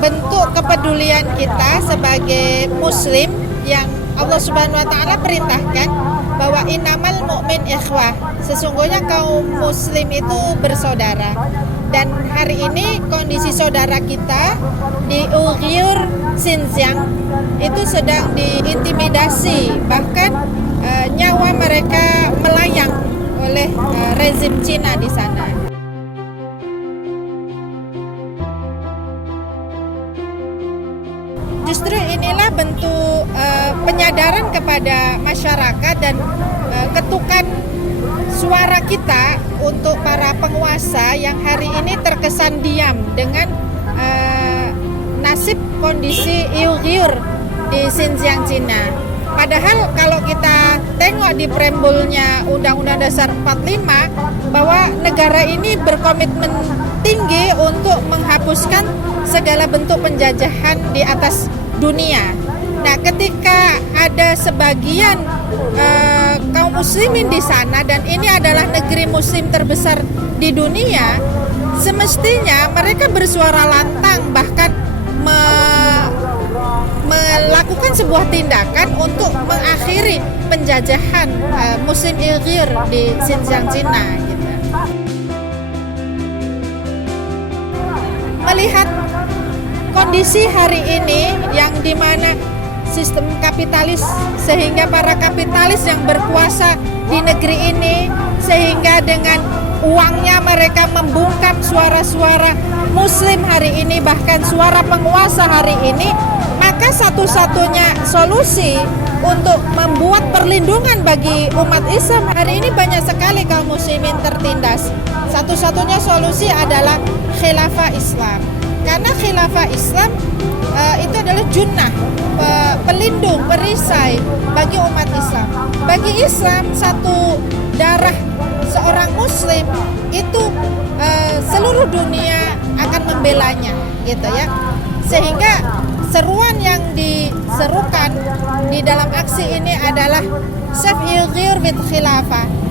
bentuk kepedulian kita sebagai muslim yang Allah Subhanahu wa taala perintahkan bahwa innamal mu'min ikhwah. Sesungguhnya kaum muslim itu bersaudara. Dan hari ini kondisi saudara kita di Uyghur Xinjiang itu sedang diintimidasi, bahkan nyawa mereka melayang oleh rezim Cina di sana. Justru inilah bentuk penyadaran kepada masyarakat dan ketukan suara kita untuk para penguasa yang hari ini terkesan diam dengan nasib kondisi Uyghur di Xinjiang, Cina. Padahal kalau kita tengok di preambulnya Undang-Undang Dasar 45 bahwa negara ini berkomitmen tinggi untuk menghapuskan segala bentuk penjajahan di atas dunia. Nah, ketika ada sebagian kaum muslimin di sana dan ini adalah negeri muslim terbesar di dunia, semestinya mereka bersuara lantang bahkan melakukan sebuah tindakan untuk mengakhiri penjajahan muslim Uyghur di Xinjiang, Cina. Gitu. Melihat kondisi hari ini yang dimana sistem kapitalis sehingga para kapitalis yang berkuasa di negeri ini sehingga dengan uangnya mereka membungkam suara-suara muslim hari ini, bahkan suara penguasa hari ini, maka satu-satunya solusi untuk membuat perlindungan bagi umat Islam hari ini banyak sekali kaum muslimin tertindas. Satu-satunya solusi adalah khilafah Islam. Karena khilafah Islam itu adalah junnah, pelindung, perisai bagi umat Islam. Bagi Islam, satu darah seorang muslim itu seluruh dunia akan membelanya, gitu ya. Sehingga seruan yang diserukan di dalam aksi ini adalah Save Uyghur with Khilafah.